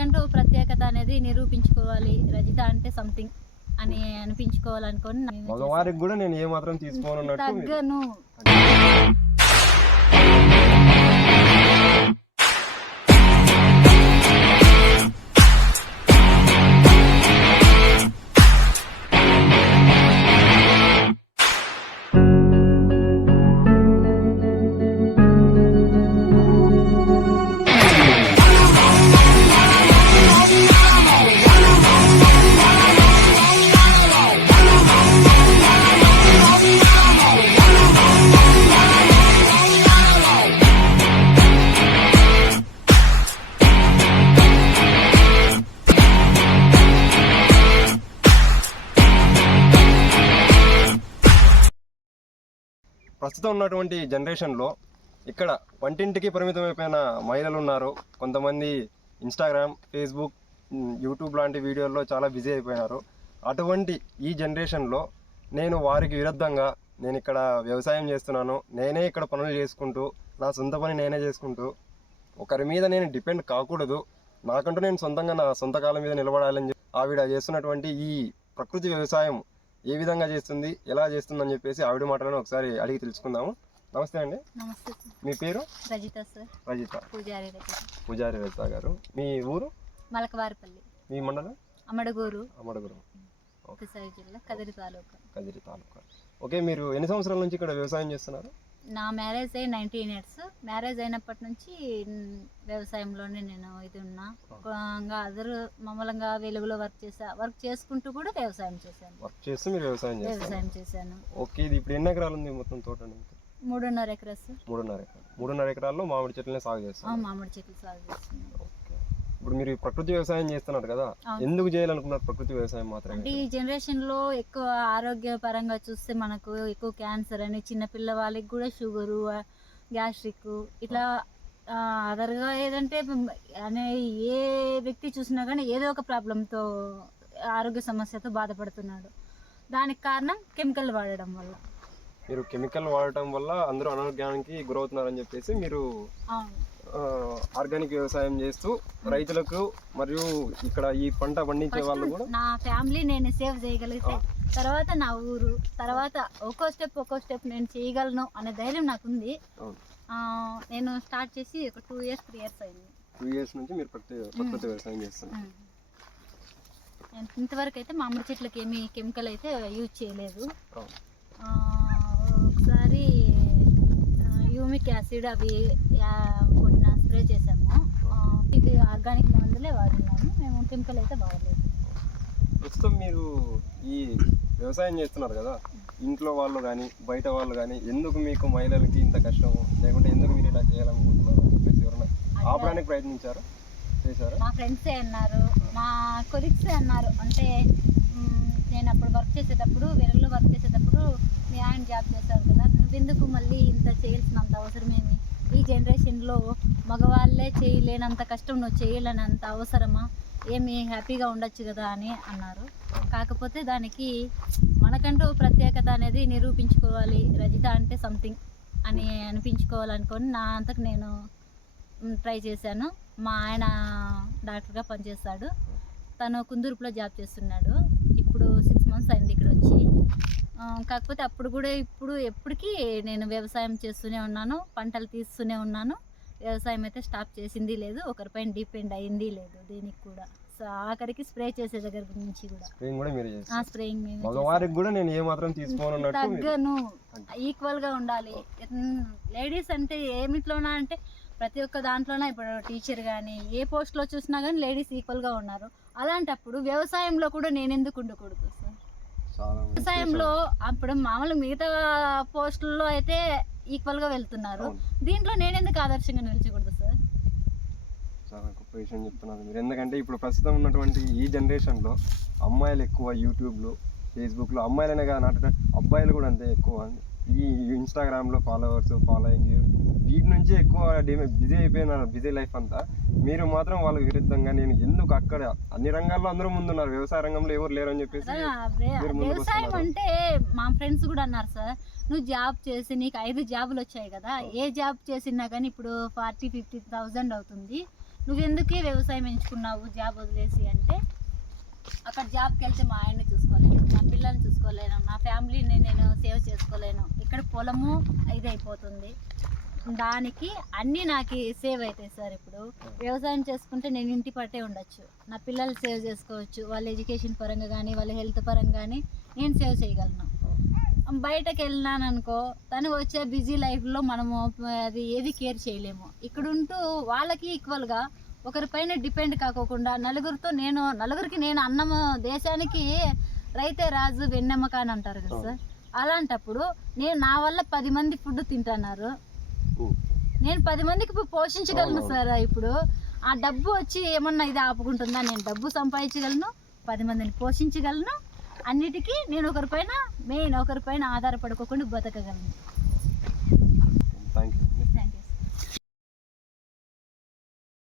మనకంటూ ప్రత్యేకత అనేది నిరూపించుకోవాలి రజిత అంటే సంథింగ్ అని అనిపించుకోవాలనుకొని మగవారికి కూడా నేను ఏ మాత్రం తీసుకోనున్నట్టు మీరు- తగ్గను. ప్రస్తుతం ఉన్నటువంటి జనరేషన్లో ఇక్కడ వంటింటికి పరిమితమైపోయిన మహిళలు ఉన్నారు కొంతమంది ఇన్స్టాగ్రామ్ ఫేస్బుక్ యూట్యూబ్ లాంటి వీడియోల్లో చాలా బిజీ అయిపోయినారు. అటువంటి ఈ జనరేషన్లో నేను వారికి విరుద్ధంగా నేను ఇక్కడ వ్యవసాయం చేస్తున్నాను. నేనే ఇక్కడ పనులు చేసుకుంటూ నా సొంత పని నేనే చేసుకుంటూ ఒకరి మీద నేను డిపెండ్ కాకూడదు. నాకంటూ నేను సొంతంగా నా సొంత కాలం మీద నిలబడాలని చెప్పి ఆవిడ చేస్తున్నటువంటి ఈ ప్రకృతి వ్యవసాయం ఏ విధంగా చేస్తుంది ఎలా చేస్తుందని చెప్పేసి ఆవిడ మాటలను ఒకసారి అడిగి తెలుసుకుందాము. నమస్తే అండి. నమస్తే మీ పేరు? రజిత సార్. రజిత. పూజారి రజిత. పూజారి రజిత గారు. మీ ఊరు? మలకవారిపల్లి. మీ మండలం? అమడగూరు అమడగురం కదిరి తాలూకా. కదిరి తాలూకా. ఓకే మీరు ఎన్ని సంవత్సరాల నుంచి ఇక్కడ వ్యవసాయం చేస్తున్నారు? నా మ్యారేజ్ అయ్యి నైన్టీన్ ఇయర్స్. మ్యారేజ్ అయినప్పటి నుంచి వ్యవసాయంలోనే నేను ఇది ఉన్నా. ఇంకా అదర్ మామూలుగా వెలుగులో వర్క్ చేసా వర్క్ చేసుకుంటూ కూడా వ్యవసాయం చేశాను. వర్క్ చేస్తూ మీరు వ్యవసాయం వ్యవసాయం చేశాను. ఓకే ఇది ఇప్పుడు ఎన్ని ఎకరాలు ఉంది మొత్తం తోట మూడున్నర ఎకరస్ మూడున్నర ఎకరాలు మూడున్నర ఎకరాల్లో మామిడి చెట్లని సాగు చేస్తారు. మామిడి చెట్లు సాగు చేస్తున్నాను. ఇప్పుడు మీరు ప్రకృతి వ్యవసాయం చేస్తున్నారు కదా. ఎందుకు చేయాలనుకున్నారు ప్రకృతి వ్యవసాయం మాత్రమే? అంటే ఈ జనరేషన్లో ఎక్కువ ఆరోగ్య పరంగా చూస్తే మనకు ఎక్కువ క్యాన్సర్ అని చిన్న పిల్ల వాళ్ళకి కూడా షుగరు గ్యాస్ట్రిక్ ఇట్లా అదర్గా ఏదంటే అనే ఏ వ్యక్తి చూసినా కానీ ఏదో ఒక ప్రాబ్లంతో ఆరోగ్య సమస్యతో బాధపడుతున్నాడు. దానికి కారణం కెమికల్ వాడడం వల్ల. మీరు కెమికల్ వాడటం వల్ల అందరూ అనారోగ్యానికి గురవుతున్నారని చెప్పేసి మీరు ఆర్గానిక్ వ్యవసాయం చేస్తూ రైతులకు మరియు ఇక్కడ ఈ పంట పండించే వాళ్ళు కూడా నా ఫ్యామిలీ నేను సేవ్ చేయగలిగితే తర్వాత నా ఊరు తర్వాత ఒక్కో స్టెప్ ఒక్కో స్టెప్ నేను చేయగలను అనే ధైర్యం అవును. ఆ, నేను స్టార్ట్ చేసి ఒక టూ ఇయర్స్ త్రీ ఇయర్స్ అయింది. టూ ఇయర్స్ నుంచి మీరు ప్రకృతి వ్యవసాయం చేస్తున్నారు. నేను ఇంతవరకు అయితే మామిడి చెట్లకి ఏమి కెమికల్ అయితే యూజ్ చేయలేదు. ఒకసారి యూమిక్ యాసిడ్ అవి స్ప్రే చేసాము ఇది ఆర్గానిక్ మందులే వాడినాము మేము కెమికల్ అయితే వాడలేదు. ప్రస్తుతం మీరు ఈ వ్యవసాయం చేస్తున్నారు కదా ఇంట్లో వాళ్ళు కానీ బయట వాళ్ళు కానీ ఎందుకు మీకు మహిళలకి ఇంత కష్టం లేకుంటే ఎందుకు మీరు ఇలా చేయాలనుకుంటున్నారు? అని చెప్పేసి ఎవరైనా ఆపడానికి ప్రయత్నించారు? చేశారా? మా ఫ్రెండ్సే అన్నారు. మా కొలీగ్సే అన్నారు. అంటే నేను అప్పుడు వర్క్ చేసేటప్పుడు వెలుగులో వర్క్ చేసేటప్పుడు మీ ఆయన జాబ్ చేశారు కదా. నువ్వెందుకు మళ్ళీ ఇంత చేయాల్సినంత అవసరమేమి? జనరేషన్లో మగవాళ్ళే చేయలేనంత కష్టం నువ్వు చేయలేనంత అవసరమా? ఏమి హ్యాపీగా ఉండొచ్చు కదా అని అన్నారు. కాకపోతే దానికి మనకంటూ ప్రత్యేకత అనేది నిరూపించుకోవాలి. రజిత అంటే సంథింగ్ అని అనిపించుకోవాలనుకొని నా అంతకు నేను ట్రై చేశాను. మా ఆయన డాక్టర్గా పనిచేస్తాడు. తను కుందూరుపులో జాబ్ చేస్తున్నాడు. ఇప్పుడు సిక్స్ మంత్స్ అయింది ఇక్కడ వచ్చి కాకపోతే అప్పుడు కూడా ఇప్పుడు ఎప్పటికీ నేను వ్యవసాయం చేస్తూనే ఉన్నాను పంటలు తీస్తూనే ఉన్నాను. వ్యవసాయం అయితే స్టాప్ చేసింది లేదు ఒకరిపైన డిపెండ్ అయింది లేదు దీనికి కూడా. సో ఆఖరికి స్ప్రే చేసే దగ్గర నుంచి కూడా. స్ప్రేయింగ్ కూడా మీరు ఆ చేస్తారు స్ప్రేయింగ్ మేము మగవారికి కూడా నేను ఏ మాత్రం మీరు- తగ్గను. ఈక్వల్గా ఉండాలి. లేడీస్ అంటే ఏమిట్లోనా అంటే ప్రతి ఒక్క దాంట్లోనే? ఇప్పుడు టీచర్ కానీ ఏ పోస్ట్లో చూసినా కానీ లేడీస్ ఈక్వల్గా ఉన్నారు. అలాంటప్పుడు వ్యవసాయంలో కూడా నేను ఎందుకు ఉండకూడదు? వ్యవసాయంలో అప్పుడు మామూలు మిగతా పోస్టుల్లో అయితే ఈక్వల్గా వెళ్తున్నారు. దీంట్లో నేను ఎందుకు ఆదర్శంగా నిలిచకూడదు సార్? చాలా గొప్ప విషయం చెప్తున్నారు మీరు. ఎందుకంటే ఇప్పుడు ప్రస్తుతం ఉన్నటువంటి ఈ జనరేషన్లో అమ్మాయిలు ఎక్కువ యూట్యూబ్లో ఫేస్బుక్లో అమ్మాయిలనే కాదు నాట అబ్బాయిలు కూడా అంతే ఎక్కువ. ఈ ఇన్స్టాగ్రామ్లో ఫాలోవర్స్ ఫాలోయింగ్ నుంచి ఎక్కువ బిజీ అయిపోయినారు బిజీ లైఫ్ అంతా మీరు మాత్రం వాళ్ళకి విరుద్ధంగా నేను ఎందుకు అక్కడ అన్ని రంగాల్లో అందరూ ముందున్నారు వ్యవసాయ రంగంలో ఎవరు లేరు అని చెప్పేసి వ్యవసాయం. అంటే మా ఫ్రెండ్స్ కూడా అన్నారు సార్ నువ్వు జాబ్ చేసి నీకు ఐదు జాబులు వచ్చాయి కదా ఏ జాబ్ చేసినా కానీ ఇప్పుడు ఫార్టీ ఫిఫ్టీ థౌజండ్ అవుతుంది. నువ్వెందుకు ఈ వ్యవసాయం ఎంచుకున్నావు జాబ్ వదిలేసి అంటే అక్కడ జాబ్కి వెళ్తే మా ఆయన్ని చూసుకోలేను నా పిల్లల్ని చూసుకోలేను నా ఫ్యామిలీని నేను సేవ్ చేసుకోలేను. ఇక్కడ పొలము ఇది అయిపోతుంది దానికి అన్నీ నాకు సేవ్ అవుతాయి సార్ ఇప్పుడు. వ్యవసాయం చేసుకుంటే నేను ఇంటి పట్టే ఉండొచ్చు. నా పిల్లలు సేవ్ చేసుకోవచ్చు. వాళ్ళ ఎడ్యుకేషన్ పరంగా కానీ వాళ్ళ హెల్త్ పరంగా కానీ నేను సేవ్ చేయగలను. బయటకు వెళ్ళినాను అనుకో తను వచ్చే బిజీ లైఫ్లో మనము అది ఏది కేర్ చేయలేము. ఇక్కడ ఉంటూ వాళ్ళకి ఈక్వల్గా ఒకరిపైన డిపెండ్ కాకోకుండా నలుగురితో నేను నలుగురికి నేను అన్నము దేశానికి రైతే రాజు వెన్నెమ్మక అని అంటారు కదా సార్. అలాంటప్పుడు నేను నా వల్ల పది మంది ఫుడ్ తింటున్నారు. నేను పది మందికి పోషించగలను. సార్ ఇప్పుడు. ఆ డబ్బు వచ్చి ఏమన్నా ఇది ఆపుకుంటుందా? నేను డబ్బు సంపాదించగలను పది మందిని పోషించగలను. అన్నిటికీ నేను ఒకరిపైన మెయిన్ ఒకరిపైన ఆధారపడుకోకుండా బతకగలను. Thank you